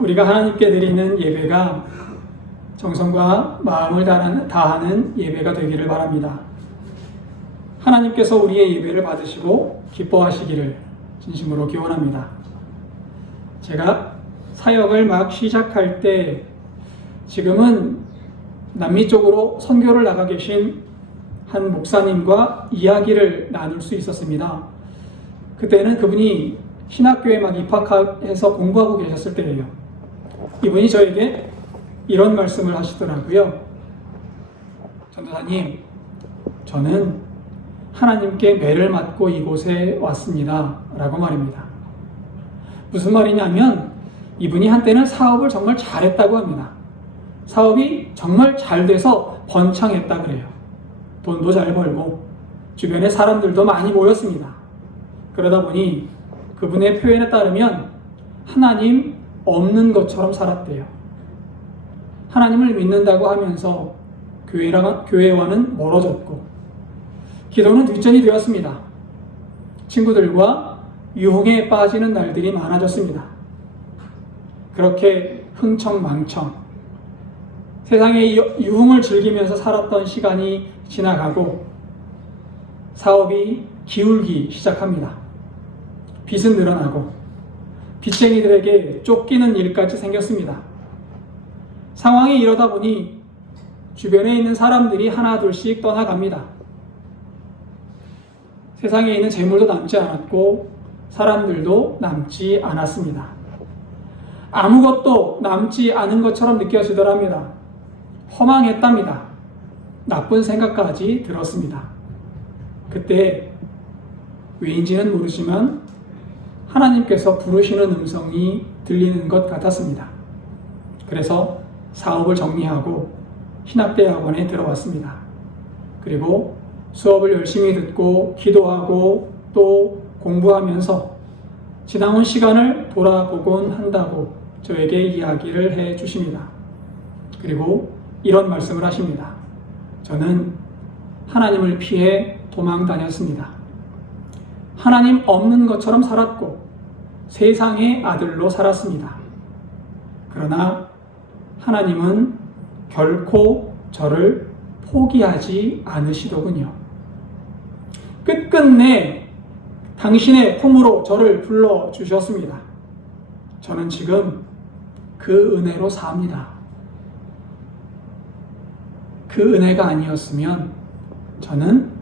우리가 하나님께 드리는 예배가 정성과 마음을 다하는 예배가 되기를 바랍니다. 하나님께서 우리의 예배를 받으시고 기뻐하시기를 진심으로 기원합니다. 제가 사역을 막 시작할 때 지금은 남미 쪽으로 선교를 나가 계신 한 목사님과 이야기를 나눌 수 있었습니다. 그때는 그분이 신학교에 막 입학해서 공부하고 계셨을 때예요. 이분이 저에게 이런 말씀을 하시더라고요. 전도사님, 저는 하나님께 매를 맞고 이곳에 왔습니다. 라고 말입니다. 무슨 말이냐면 이분이 한때는 사업을 정말 잘했다고 합니다. 사업이 정말 잘 돼서 번창했다 그래요. 돈도 잘 벌고 주변에 사람들도 많이 모였습니다. 그러다 보니 그분의 표현에 따르면 하나님 없는 것처럼 살았대요. 하나님을 믿는다고 하면서 교회와는 멀어졌고 기도는 뒷전이 되었습니다. 친구들과 유흥에 빠지는 날들이 많아졌습니다. 그렇게 흥청망청 세상의 유흥을 즐기면서 살았던 시간이 지나가고 사업이 기울기 시작합니다. 빚은 늘어나고 빚쟁이들에게 쫓기는 일까지 생겼습니다. 상황이 이러다 보니 주변에 있는 사람들이 하나 둘씩 떠나갑니다. 세상에 있는 재물도 남지 않았고 사람들도 남지 않았습니다. 아무것도 남지 않은 것처럼 느껴지더랍니다. 허망했답니다. 나쁜 생각까지 들었습니다. 그때 왜인지는 모르지만 하나님께서 부르시는 음성이 들리는 것 같았습니다. 그래서 사업을 정리하고 신학대학원에 들어왔습니다. 그리고 수업을 열심히 듣고 기도하고 또 공부하면서 지나온 시간을 돌아보곤 한다고 저에게 이야기를 해 주십니다. 그리고 이런 말씀을 하십니다. 저는 하나님을 피해 도망 다녔습니다. 하나님 없는 것처럼 살았고 세상의 아들로 살았습니다. 그러나 하나님은 결코 저를 포기하지 않으시더군요. 끝끝내 당신의 품으로 저를 불러주셨습니다. 저는 지금 그 은혜로 삽니다. 그 은혜가 아니었으면 저는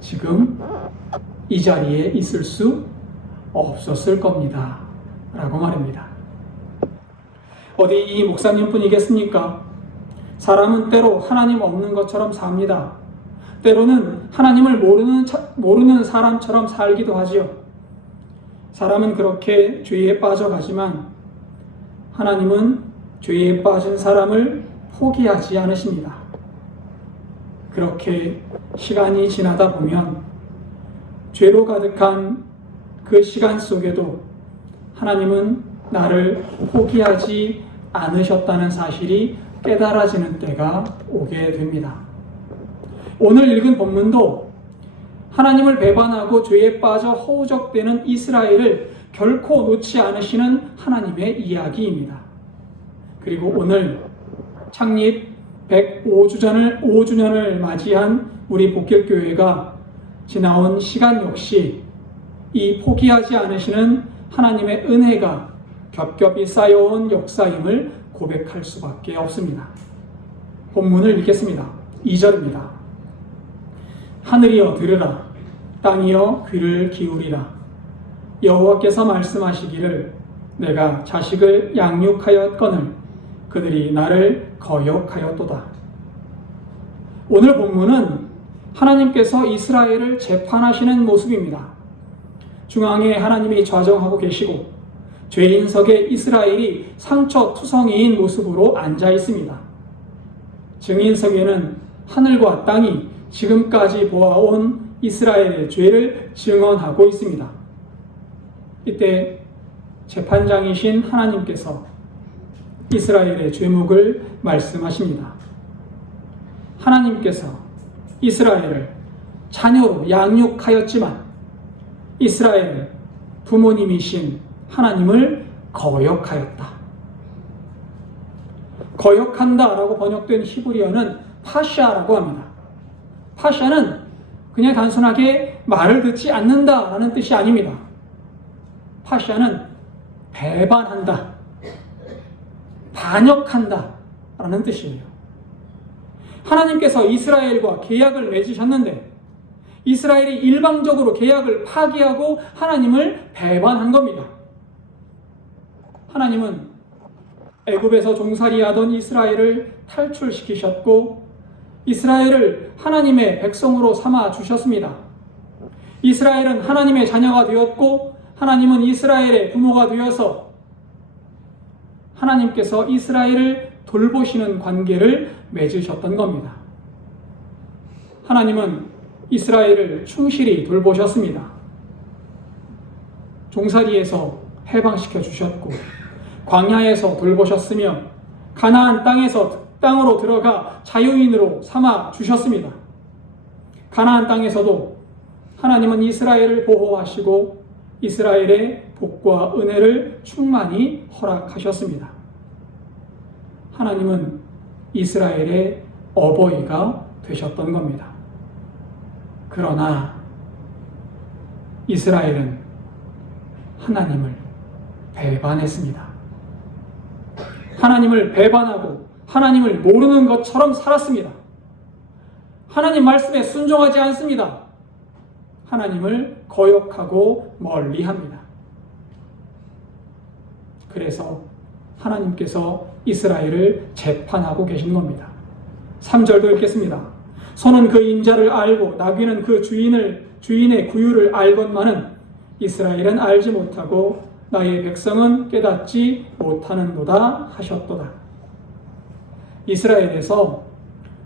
지금 이 자리에 있을 수 없었을 겁니다. 라고 말합니다. 어디 이 목사님뿐이겠습니까? 사람은 때로 하나님 없는 것처럼 삽니다. 때로는 하나님을 모르는 사람처럼 살기도 하지요. 사람은 그렇게 죄에 빠져가지만 하나님은 죄에 빠진 사람을 포기하지 않으십니다. 그렇게 시간이 지나다 보면 죄로 가득한 그 시간 속에도 하나님은 나를 포기하지 않으셨다는 사실이 깨달아지는 때가 오게 됩니다. 오늘 읽은 본문도 하나님을 배반하고 죄에 빠져 허우적대는 이스라엘을 결코 놓지 않으시는 하나님의 이야기입니다. 그리고 오늘 창립 105주년을 맞이한 우리 복길교회가 지나온 시간 역시 이 포기하지 않으시는 하나님의 은혜가 겹겹이 쌓여온 역사임을 고백할 수밖에 없습니다. 본문을 읽겠습니다. 2절입니다. 하늘이여 들으라, 땅이여 귀를 기울이라. 여호와께서 말씀하시기를 내가 자식을 양육하였거늘 그들이 나를 거역하였도다. 오늘 본문은 하나님께서 이스라엘을 재판하시는 모습입니다. 중앙에 하나님이 좌정하고 계시고 죄인석에 이스라엘이 상처투성이인 모습으로 앉아 있습니다. 증인석에는 하늘과 땅이 지금까지 보아온 이스라엘의 죄를 증언하고 있습니다. 이때 재판장이신 하나님께서 이스라엘의 죄목을 말씀하십니다. 하나님께서 이스라엘을 자녀로 양육하였지만 이스라엘은 부모님이신 하나님을 거역하였다. 거역한다라고 번역된 히브리어는 파샤라고 합니다. 파샤는 그냥 단순하게 말을 듣지 않는다라는 뜻이 아닙니다. 파샤는 배반한다, 반역한다라는 뜻이에요. 하나님께서 이스라엘과 계약을 맺으셨는데 이스라엘이 일방적으로 계약을 파기하고 하나님을 배반한 겁니다. 하나님은 애굽에서 종살이하던 이스라엘을 탈출시키셨고 이스라엘을 하나님의 백성으로 삼아 주셨습니다. 이스라엘은 하나님의 자녀가 되었고 하나님은 이스라엘의 부모가 되어서 하나님께서 이스라엘을 돌보시는 관계를 맺으셨던 겁니다. 하나님은 이스라엘을 충실히 돌보셨습니다. 종살이에서 해방시켜 주셨고 광야에서 돌보셨으며 가나안 땅으로 들어가 자유인으로 삼아 주셨습니다. 가나안 땅에서도 하나님은 이스라엘을 보호하시고 이스라엘의 복과 은혜를 충만히 허락하셨습니다. 하나님은 이스라엘의 어버이가 되셨던 겁니다. 그러나 이스라엘은 하나님을 배반했습니다. 하나님을 배반하고 하나님을 모르는 것처럼 살았습니다. 하나님 말씀에 순종하지 않습니다. 하나님을 거역하고 멀리합니다. 그래서 하나님께서 이스라엘을 재판하고 계신 겁니다. 3절도 읽겠습니다. 소는 그 임자를 알고 나귀는 그 주인의 구유를 알건만은 이스라엘은 알지 못하고 나의 백성은 깨닫지 못하는도다 하셨도다. 이스라엘에서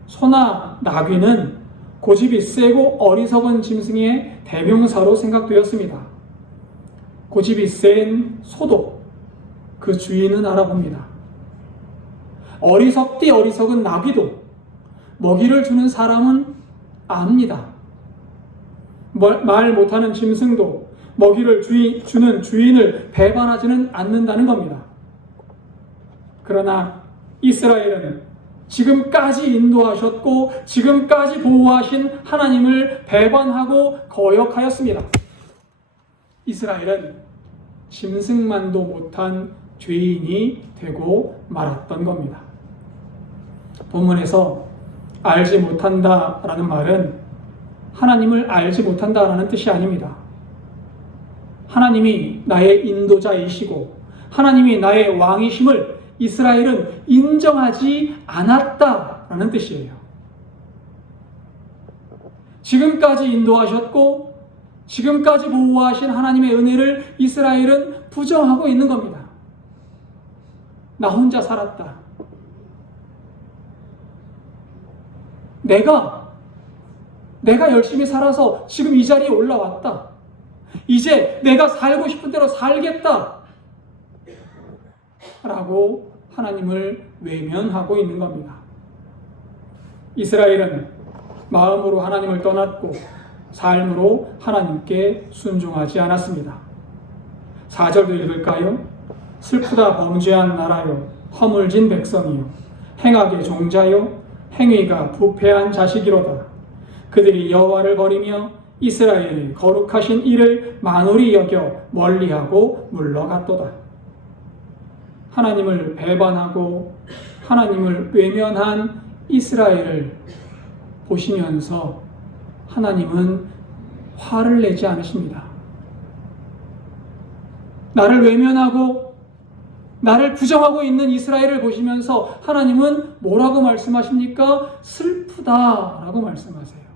소나 나귀는 고집이 세고 어리석은 짐승의 대명사로 생각되었습니다. 고집이 센 소도 그 주인은 알아봅니다. 어리석은 나귀도 먹이를 주는 사람은 압니다. 말 못하는 짐승도 먹이를 주는 주인을 배반하지는 않는다는 겁니다. 그러나 이스라엘은 지금까지 인도하셨고 지금까지 보호하신 하나님을 배반하고 거역하였습니다. 이스라엘은 짐승만도 못한 죄인이 되고 말았던 겁니다. 본문에서 알지 못한다라는 말은 하나님을 알지 못한다라는 뜻이 아닙니다. 하나님이 나의 인도자이시고 하나님이 나의 왕이심을 이스라엘은 인정하지 않았다라는 뜻이에요. 지금까지 인도하셨고 지금까지 보호하신 하나님의 은혜를 이스라엘은 부정하고 있는 겁니다. 나 혼자 살았다. 내가 열심히 살아서 지금 이 자리에 올라왔다. 이제 내가 살고 싶은 대로 살겠다. 라고 하나님을 외면하고 있는 겁니다. 이스라엘은 마음으로 하나님을 떠났고 삶으로 하나님께 순종하지 않았습니다. 4절도 읽을까요? 슬프다 범죄한 나라요 허물진 백성이요 행악의 종자요 행위가 부패한 자식이로다. 그들이 여호와를 버리며 이스라엘의 거룩하신 이를 만홀히 여겨 멀리하고 물러갔도다. 하나님을 배반하고 하나님을 외면한 이스라엘을 보시면서 하나님은 화를 내지 않으십니다. 나를 외면하고 나를 부정하고 있는 이스라엘을 보시면서 하나님은 뭐라고 말씀하십니까? 슬프다라고 말씀하세요.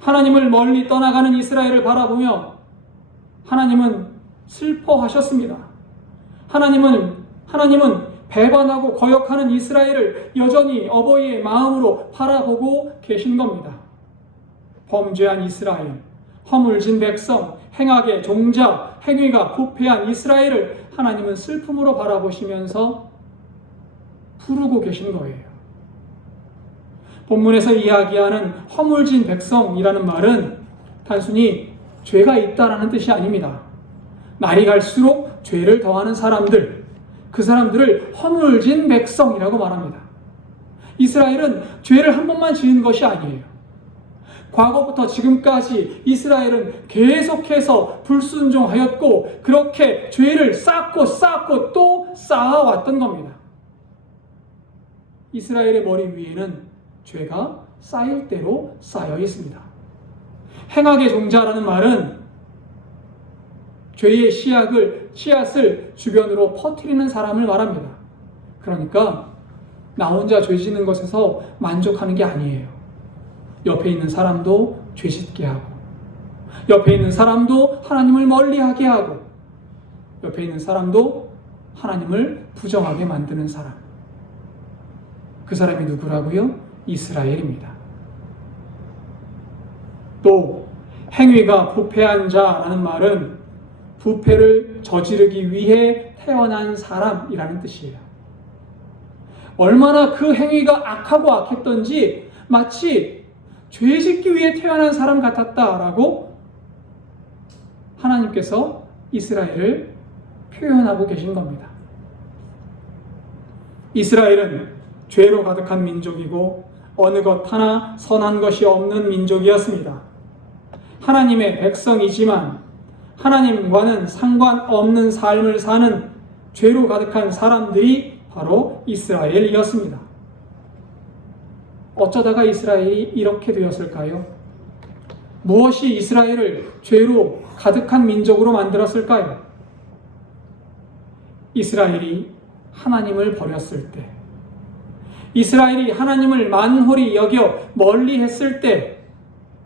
하나님을 멀리 떠나가는 이스라엘을 바라보며 하나님은 슬퍼하셨습니다. 하나님은 배반하고 거역하는 이스라엘을 여전히 어버이의 마음으로 바라보고 계신 겁니다. 범죄한 이스라엘, 허물진 백성, 행악의 종자, 행위가 부패한 이스라엘을 하나님은 슬픔으로 바라보시면서 부르고 계신 거예요. 본문에서 이야기하는 허물진 백성이라는 말은 단순히 죄가 있다라는 뜻이 아닙니다. 날이 갈수록 죄를 더하는 사람들, 그 사람들을 허물진 백성이라고 말합니다. 이스라엘은 죄를 한 번만 지은 것이 아니에요. 과거부터 지금까지 이스라엘은 계속해서 불순종하였고 그렇게 죄를 쌓고 또 쌓아왔던 겁니다. 씨앗의 머리 위에는 죄가 쌓일 대로 쌓여 있습니다. 행악의 종자라는 말은 죄의 씨앗을 주변으로 퍼뜨리는 사람을 말합니다. 그러니까 나 혼자 죄 짓는 것에서 만족하는 게 아니에요. 옆에 있는 사람도 죄 짓게 하고, 옆에 있는 사람도 하나님을 멀리하게 하고, 옆에 있는 사람도 하나님을 부정하게 만드는 사람. 그 사람이 누구라고요? 이스라엘입니다. 또 행위가 부패한 자라는 말은 부패를 저지르기 위해 태어난 사람이라는 뜻이에요. 얼마나 그 행위가 악하고 악했던지 마치 죄 짓기 위해 태어난 사람 같았다라고 하나님께서 이스라엘을 표현하고 계신 겁니다. 이스라엘은 죄로 가득한 민족이고 어느 것 하나 선한 것이 없는 민족이었습니다. 하나님의 백성이지만 하나님과는 상관없는 삶을 사는 죄로 가득한 사람들이 바로 이스라엘이었습니다. 어쩌다가 이스라엘이 이렇게 되었을까요? 무엇이 이스라엘을 죄로 가득한 민족으로 만들었을까요? 이스라엘이 하나님을 버렸을 때, 이스라엘이 하나님을 만홀히 여겨 멀리 했을 때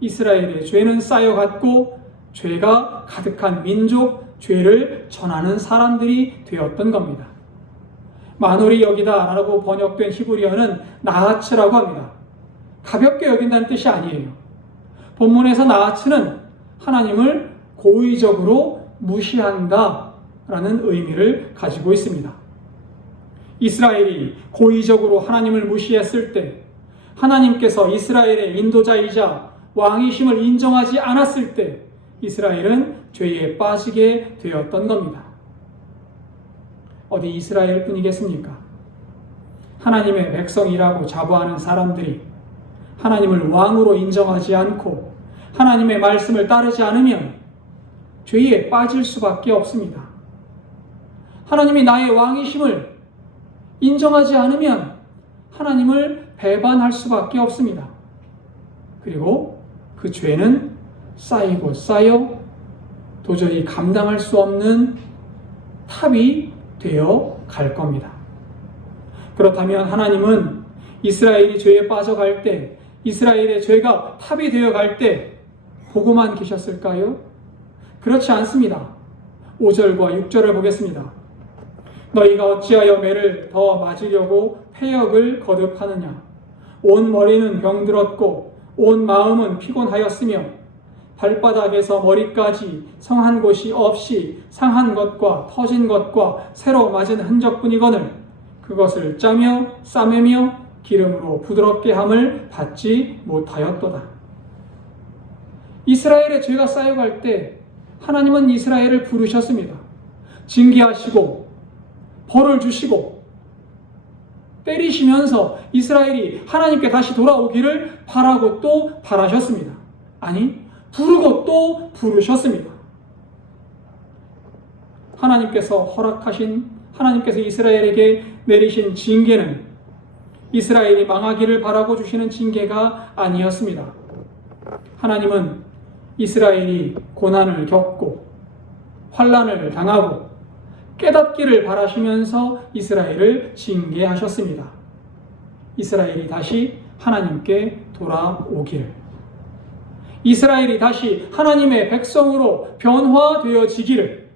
이스라엘의 죄는 쌓여갔고 죄가 가득한 민족, 죄를 전하는 사람들이 되었던 겁니다. 만홀히 여기다 라고 번역된 히브리어는 나하츠라고 합니다. 가볍게 여긴다는 뜻이 아니에요. 본문에서 나하츠는 하나님을 고의적으로 무시한다 라는 의미를 가지고 있습니다. 이스라엘이 고의적으로 하나님을 무시했을 때, 하나님께서 이스라엘의 인도자이자 왕이심을 인정하지 않았을 때 이스라엘은 죄에 빠지게 되었던 겁니다. 어디 이스라엘 뿐이겠습니까? 하나님의 백성이라고 자부하는 사람들이 하나님을 왕으로 인정하지 않고 하나님의 말씀을 따르지 않으면 죄에 빠질 수밖에 없습니다. 하나님이 나의 왕이심을 인정하지 않으면 하나님을 배반할 수밖에 없습니다. 그리고 그 죄는 쌓이고 쌓여 도저히 감당할 수 없는 탑이 되어 갈 겁니다. 그렇다면 하나님은 이스라엘이 죄에 빠져갈 때, 이스라엘의 죄가 탑이 되어 갈 때 보고만 계셨을까요? 그렇지 않습니다. 5절과 6절을 보겠습니다. 너희가 어찌하여 매를 더 맞으려고 패역을 거듭하느냐? 온 머리는 병들었고 온 마음은 피곤하였으며 발바닥에서 머리까지 성한 곳이 없이 상한 것과 터진 것과 새로 맞은 흔적뿐이거늘 그것을 짜며 싸매며 기름으로 부드럽게 함을 받지 못하였도다. 이스라엘의 죄가 쌓여갈 때 하나님은 이스라엘을 부르셨습니다. 징계하시고 벌을 주시고 때리시면서 이스라엘이 하나님께 다시 돌아오기를 바라고 또 바라셨습니다. 아니, 부르고 또 부르셨습니다. 하나님께서 이스라엘에게 내리신 징계는 이스라엘이 망하기를 바라고 주시는 징계가 아니었습니다. 하나님은 이스라엘이 고난을 겪고 환난을 당하고 깨닫기를 바라시면서 이스라엘을 징계하셨습니다. 이스라엘이 다시 하나님께 돌아오기를, 이스라엘이 다시 하나님의 백성으로 변화되어지기를,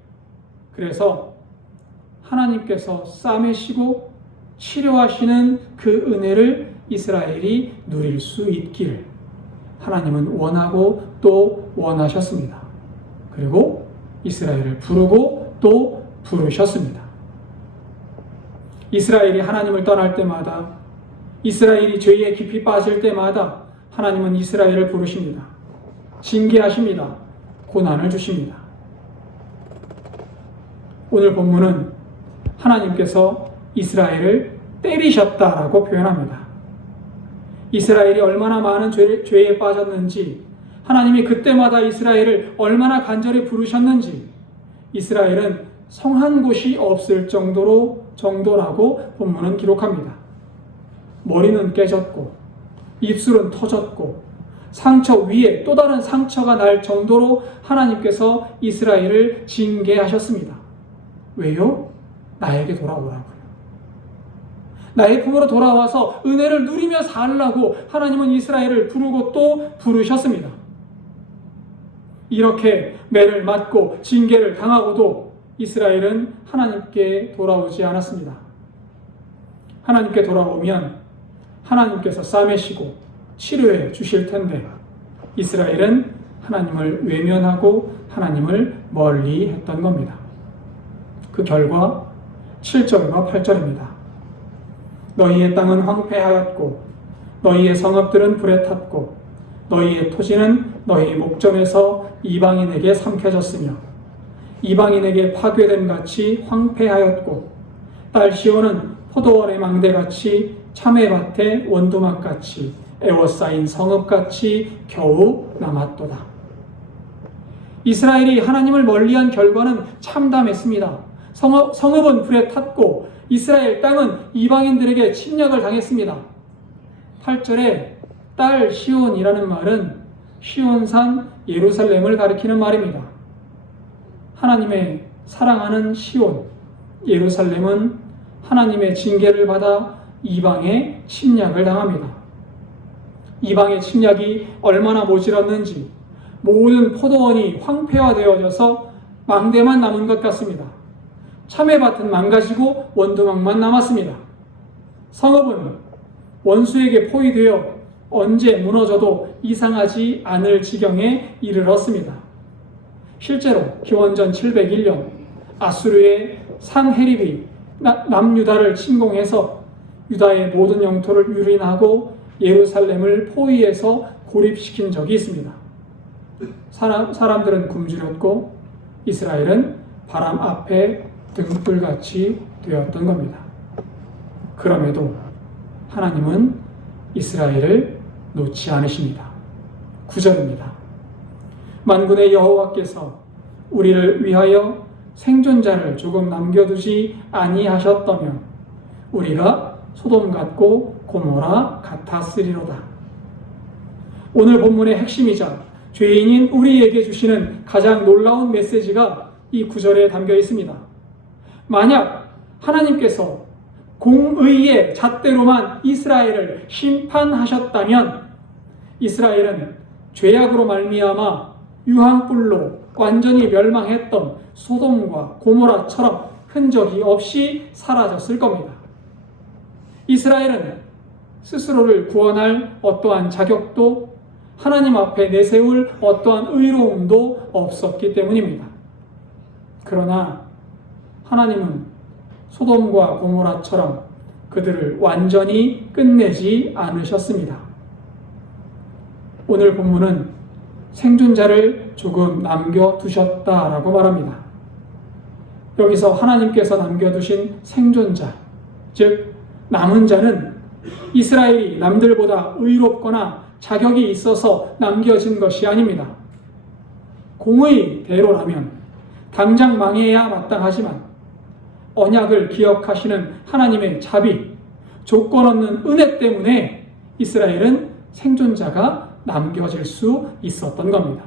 그래서 하나님께서 싸매시고 치료하시는 그 은혜를 이스라엘이 누릴 수 있기를 하나님은 원하고 또 원하셨습니다. 그리고 이스라엘을 부르고 또 부르셨습니다. 이스라엘이 하나님을 떠날 때마다, 이스라엘이 죄에 깊이 빠질 때마다 하나님은 이스라엘을 부르십니다. 징계하십니다. 고난을 주십니다. 오늘 본문은 하나님께서 이스라엘을 때리셨다라고 표현합니다. 이스라엘이 얼마나 많은 죄에 빠졌는지, 하나님이 그때마다 이스라엘을 얼마나 간절히 부르셨는지, 이스라엘은 성한 곳이 없을 정도라고 본문은 기록합니다. 머리는 깨졌고 입술은 터졌고 상처 위에 또 다른 상처가 날 정도로 하나님께서 이스라엘을 징계하셨습니다. 왜요? 나에게 돌아오라고요. 나의 품으로 돌아와서 은혜를 누리며 살라고 하나님은 이스라엘을 부르고 또 부르셨습니다. 이렇게 매를 맞고 징계를 당하고도 이스라엘은 하나님께 돌아오지 않았습니다. 하나님께 돌아오면 하나님께서 싸매시고 치료해 주실 텐데 이스라엘은 하나님을 외면하고 하나님을 멀리 했던 겁니다. 그 결과 7절과 8절입니다. 너희의 땅은 황폐하였고 너희의 성읍들은 불에 탔고 너희의 토지는 너희 목전에서 이방인에게 삼켜졌으며 이방인에게 파괴된 같이 황폐하였고 딸 시온은 포도원의 망대같이 참외밭의 원두막같이 애워싸인 성읍같이 겨우 남았도다. 이스라엘이 하나님을 멀리한 결과는 참담했습니다. 성읍은 불에 탔고 이스라엘 땅은 이방인들에게 침략을 당했습니다. 8절에 딸 시온이라는 말은 시온산 예루살렘을 가리키는 말입니다. 하나님의 사랑하는 시온, 예루살렘은 하나님의 징계를 받아 이방의 침략을 당합니다. 이방의 침략이 얼마나 모질었는지 모든 포도원이 황폐화되어져서 망대만 남은 것 같습니다. 참외밭은 망가지고 원두막만 남았습니다. 성읍은 원수에게 포위되어 언제 무너져도 이상하지 않을 지경에 이르렀습니다. 실제로 기원전 701년 아수르의 산헤립이 남유다를 침공해서 유다의 모든 영토를 유린하고 예루살렘을 포위해서 고립시킨 적이 있습니다. 사람들은 굶주렸고 이스라엘은 바람 앞에 등불같이 되었던 겁니다. 그럼에도 하나님은 이스라엘을 놓지 않으십니다. 9절입니다. 만군의 여호와께서 우리를 위하여 생존자를 조금 남겨두지 아니하셨다면 우리가 소돔 같고 고모라 같았으리로다. 오늘 본문의 핵심이자 죄인인 우리에게 주시는 가장 놀라운 메시지가 이 9절에 담겨 있습니다. 만약 하나님께서 공의의 잣대로만 이스라엘을 심판하셨다면 이스라엘은 죄악으로 말미암아 유황불로 완전히 멸망했던 소돔과 고모라처럼 흔적이 없이 사라졌을 겁니다. 이스라엘은 스스로를 구원할 어떠한 자격도 하나님 앞에 내세울 어떠한 의로움도 없었기 때문입니다. 그러나 하나님은 소돔과 고모라처럼 그들을 완전히 끝내지 않으셨습니다. 오늘 본문은 생존자를 조금 남겨두셨다라고 말합니다. 여기서 하나님께서 남겨두신 생존자, 즉 남은 자는 이스라엘이 남들보다 의롭거나 자격이 있어서 남겨진 것이 아닙니다. 공의대로라면 당장 망해야 마땅하지만 언약을 기억하시는 하나님의 자비, 조건 없는 은혜 때문에 이스라엘은 생존자가 남겨질 수 있었던 겁니다.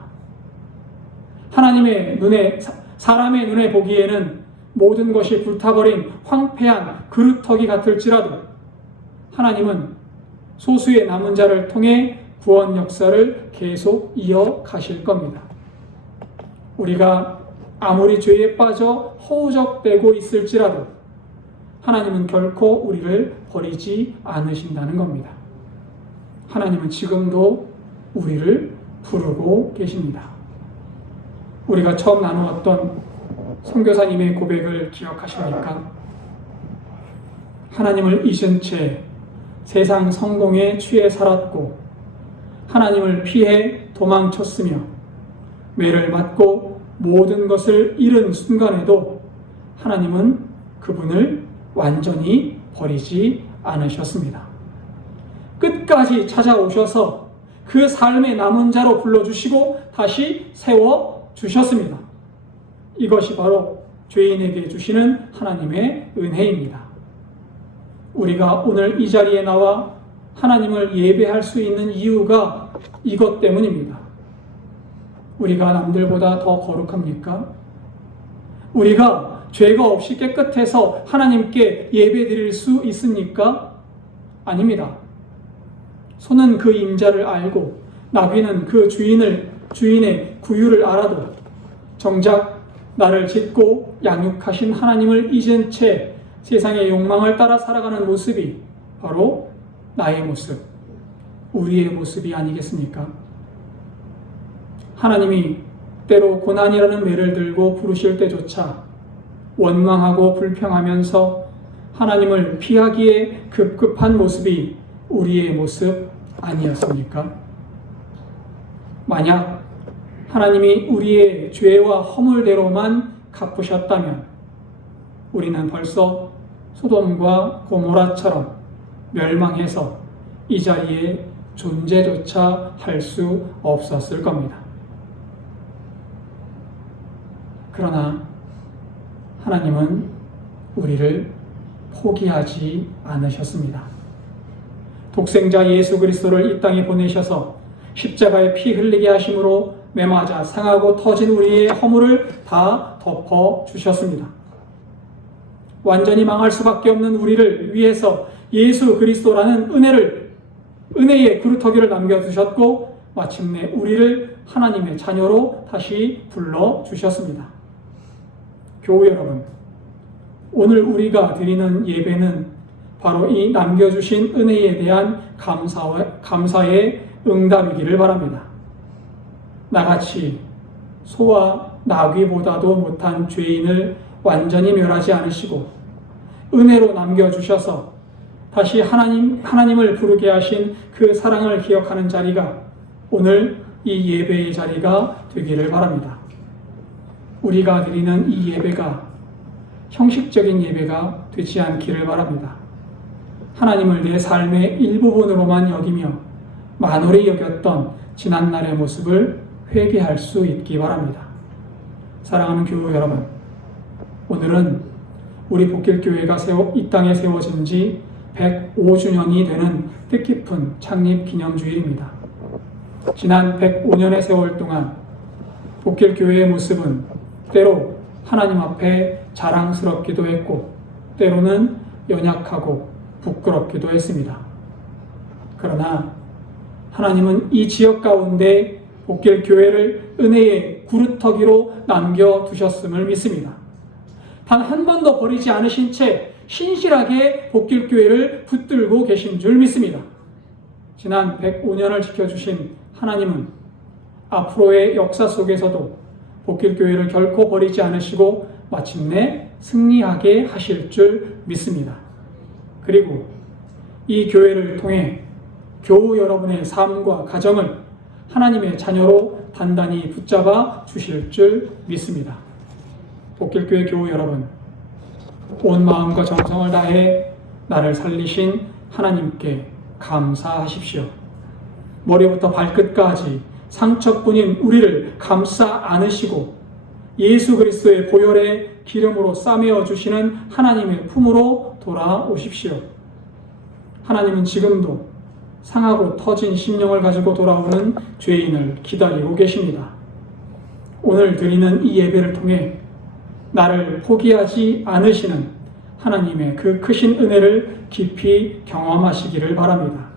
하나님의 눈에, 사람의 눈에 보기에는 모든 것이 불타버린 황폐한 그루터기 같을지라도 하나님은 소수의 남은 자를 통해 구원 역사를 계속 이어가실 겁니다. 우리가 아무리 죄에 빠져 허우적대고 있을지라도 하나님은 결코 우리를 버리지 않으신다는 겁니다. 하나님은 지금도 우리를 부르고 계십니다. 우리가 처음 나누었던 선교사님의 고백을 기억하십니까? 하나님을 잊은 채 세상 성공에 취해 살았고 하나님을 피해 도망쳤으며 매를 맞고 모든 것을 잃은 순간에도 하나님은 그분을 완전히 버리지 않으셨습니다. 끝까지 찾아오셔서 그 삶의 남은 자로 불러주시고 다시 세워주셨습니다. 이것이 바로 죄인에게 주시는 하나님의 은혜입니다. 우리가 오늘 이 자리에 나와 하나님을 예배할 수 있는 이유가 이것 때문입니다. 우리가 남들보다 더 거룩합니까? 우리가 죄가 없이 깨끗해서 하나님께 예배드릴 수 있습니까? 아닙니다. 소는 그 임자를 알고 나귀는 그 주인의 구유를 알아도 정작 나를 짓고 양육하신 하나님을 잊은 채 세상의 욕망을 따라 살아가는 모습이 바로 나의 모습, 우리의 모습이 아니겠습니까? 하나님이 때로 고난이라는 매를 들고 부르실 때조차 원망하고 불평하면서 하나님을 피하기에 급급한 모습이 우리의 모습 아니었습니까? 만약 하나님이 우리의 죄와 허물대로만 갚으셨다면 우리는 벌써 소돔과 고모라처럼 멸망해서 이 자리에 존재조차 할 수 없었을 겁니다. 그러나 하나님은 우리를 포기하지 않으셨습니다. 독생자 예수 그리스도를 이 땅에 보내셔서 십자가에 피 흘리게 하심으로 매맞아 상하고 터진 우리의 허물을 다 덮어주셨습니다. 완전히 망할 수밖에 없는 우리를 위해서 예수 그리스도라는 은혜의 그루터기를 남겨두셨고 마침내 우리를 하나님의 자녀로 다시 불러주셨습니다. 교우 여러분, 오늘 우리가 드리는 예배는 바로 이 남겨주신 은혜에 대한 감사의 응답이기를 바랍니다. 나같이 소와 나귀보다도 못한 죄인을 완전히 멸하지 않으시고 은혜로 남겨주셔서 다시 하나님을 부르게 하신 그 사랑을 기억하는 자리가 오늘 이 예배의 자리가 되기를 바랍니다. 우리가 드리는 이 예배가 형식적인 예배가 되지 않기를 바랍니다. 하나님을 내 삶의 일부분으로만 여기며 만홀히 여겼던 지난날의 모습을 회개할 수 있기 바랍니다. 사랑하는 교우 여러분, 오늘은 우리 복길교회가 이 땅에 세워진 지 105주년이 되는 뜻깊은 창립 기념주일입니다. 지난 105년의 세월 동안 복길교회의 모습은 때로 하나님 앞에 자랑스럽기도 했고 때로는 연약하고 부끄럽기도 했습니다. 그러나 하나님은 이 지역 가운데 복길교회를 은혜의 구루터기로 남겨두셨음을 믿습니다. 단 한 번도 버리지 않으신 채 신실하게 복길교회를 붙들고 계신 줄 믿습니다. 지난 105년을 지켜주신 하나님은 앞으로의 역사 속에서도 복길교회를 결코 버리지 않으시고 마침내 승리하게 하실 줄 믿습니다. 그리고 이 교회를 통해 교우 여러분의 삶과 가정을 하나님의 자녀로 단단히 붙잡아 주실 줄 믿습니다. 복길교회 교우 여러분, 온 마음과 정성을 다해 나를 살리신 하나님께 감사하십시오. 머리부터 발끝까지 상처뿐인 우리를 감싸 안으시고 예수 그리스도의 보혈의 기름으로 싸매어 주시는 하나님의 품으로 돌아오십시오. 하나님은 지금도 상하고 터진 심령을 가지고 돌아오는 죄인을 기다리고 계십니다. 오늘 드리는 이 예배를 통해 나를 포기하지 않으시는 하나님의 그 크신 은혜를 깊이 경험하시기를 바랍니다.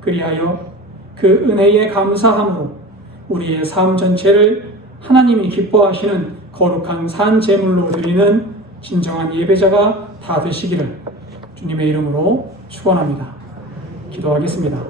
그리하여 그 은혜에 감사함으로 우리의 삶 전체를 하나님이 기뻐하시는 거룩한 산 제물로 드리는 진정한 예배자가 다 되시기를 주님의 이름으로 축원합니다. 기도하겠습니다.